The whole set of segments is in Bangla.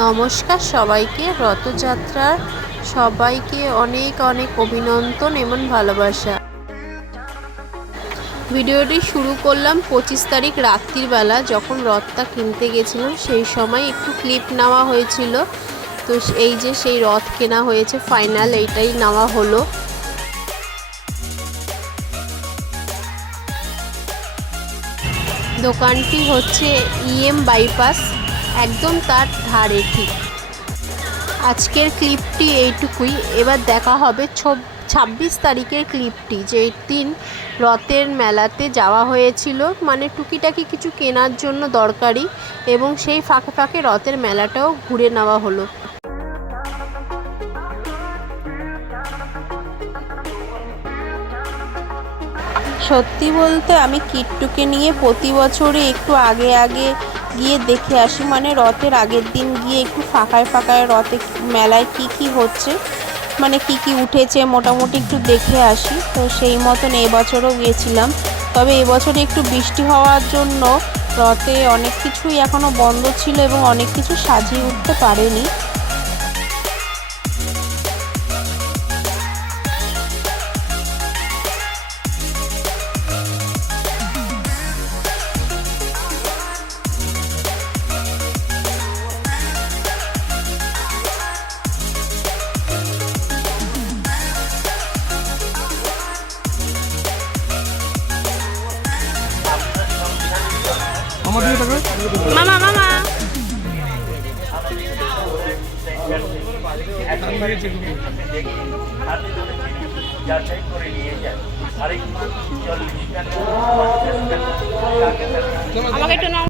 নমস্কার সবাইকে। রথযাত্রার সবাইকে অনেক অনেক অভিনন্দন এবং ভালোবাসা। ভিডিওটি শুরু করলাম 25 তারিখ রাত্রিবেলা, যখন রথটা কিনতে গেছিলাম সেই সময় একটু ক্লিপ নেওয়া হয়েছিল। তো এই যে সেই রথ কেনা হয়েছে, ফাইনাল এইটাই নেওয়া হলো। দোকানটি হচ্ছে ইএম বাইপাস, একদম তার ধারে ঠিক। আজকের ক্লিপটি এইটুকুই। এবার দেখা হবে 26 তারিখের ক্লিপটি, যে দিন রথের মেলাতে যাওয়া হয়েছিল, মানে টুকিটাকি কিছু কেনার জন্য দরকারি, এবং সেই ফাঁকে ফাঁকে রথের মেলাটাও ঘুরে নেওয়া হলো। সত্যি বলতে আমি কিট্টুকে নিয়ে প্রতি বছরই একটু আগে আগে গিয়ে দেখে আসি, মানে রথের আগের দিন গিয়ে একটু ফাঁকায় ফাঁকায় রথে মেলায় কি হচ্ছে, মানে কি উঠেছে মোটামুটি একটু দেখে আসি। তো সেই মতন এবছরও গিয়েছিলাম। তবে এবছর একটু বৃষ্টি হওয়ার জন্য রথে অনেক কিছুই এখনও বন্ধ ছিল এবং অনেক কিছু সাজিয়ে উঠতে পারেনি। মামা মামা আমাকে একটু নাও।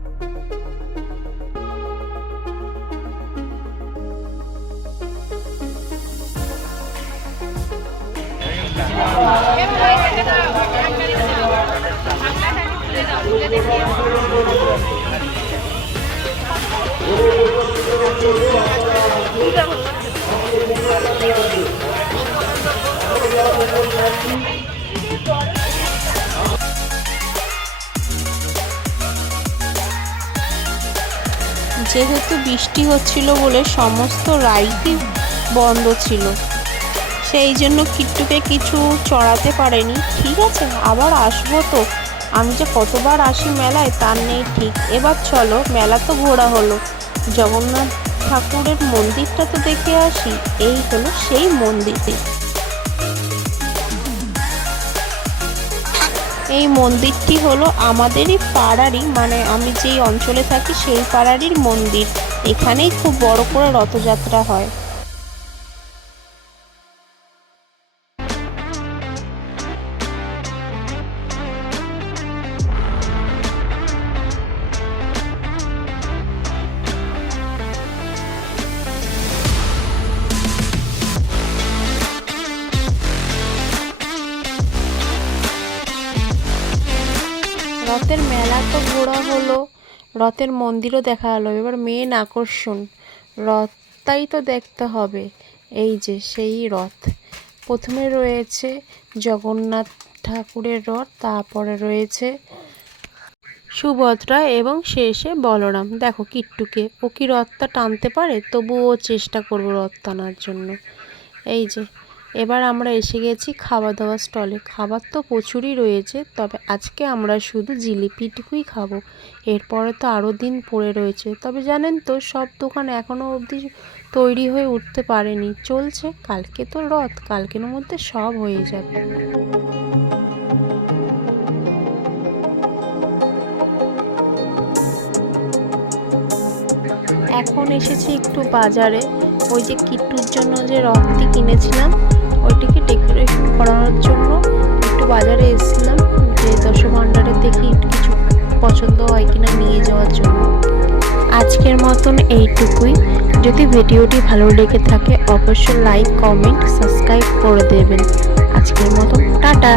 যেহেতু বৃষ্টি হচ্ছিল বলে সমস্ত রাইডই বন্ধ ছিল, সেই জন্য কিট্টুকে কিছু চড়াতে পারেনি। ঠিক আছে, আবার আসবো তো, আমি যে কতবার আসি মেলায় তার নেই ঠিক। এবার চলো, মেলা তো ঘোরা হলো, জগন্নাথ ঠাকুরের মন্দিরটা তো দেখে আসি। এই হলো সেই মন্দিরটি। এই মন্দিরটি হলো আমাদেরই পাড়ারই, মানে আমি যেই অঞ্চলে থাকি সেই পাড়ারই মন্দির। এখানেই খুব বড় করে রথযাত্রা হয়। রথের মেলা তো ঘোরা হলো, রথের মন্দিরও দেখা হলো। এবার মেন আকর্ষণ রথটাই তো দেখতে হবে। এই যে সেই রথ, প্রথমে রয়েছে জগন্নাথ ঠাকুরের রথ, তারপরে রয়েছে সুভদ্রা এবং শেষে বলরাম। দেখো কিট্টুকে, ও কি রথটা টানতে পারে, তবুও ও চেষ্টা করবো রথ টানার জন্য। এই যে এবার আমরা এসে গেছি খাওয়া দাওয়া স্টলে। খাবার তো প্রচুরই রয়েছে, তবে আজকে আমরা শুধু জিলিপিটুকুই খাবো। এরপরে তো আরও দিন পড়ে রয়েছে। তবে জানেন তো, সব দোকান এখনও অবধি তৈরি হয়ে উঠতে পারেনি, চলছে। কালকে তো রথ, কালকের মধ্যে সব হয়ে যাবে। এখন এসেছি একটু বাজারে। ওই যে কিট্টুর জন্য যে রথটি কিনেছিলাম, ওইটিকে ডেকোরেশন করানোর জন্য একটু বাজারে এসেছিলাম, যে দশভাণ্ডারে দেখি কিছু পছন্দ হয় কিনা নিয়ে যাওয়ার জন্য। আজকের মতন এইটুকুই। যদি ভিডিওটি ভালো লেগে থাকে অবশ্যই লাইক, কমেন্ট, সাবস্ক্রাইব করে দেবেন। আজকের মতন টাটা।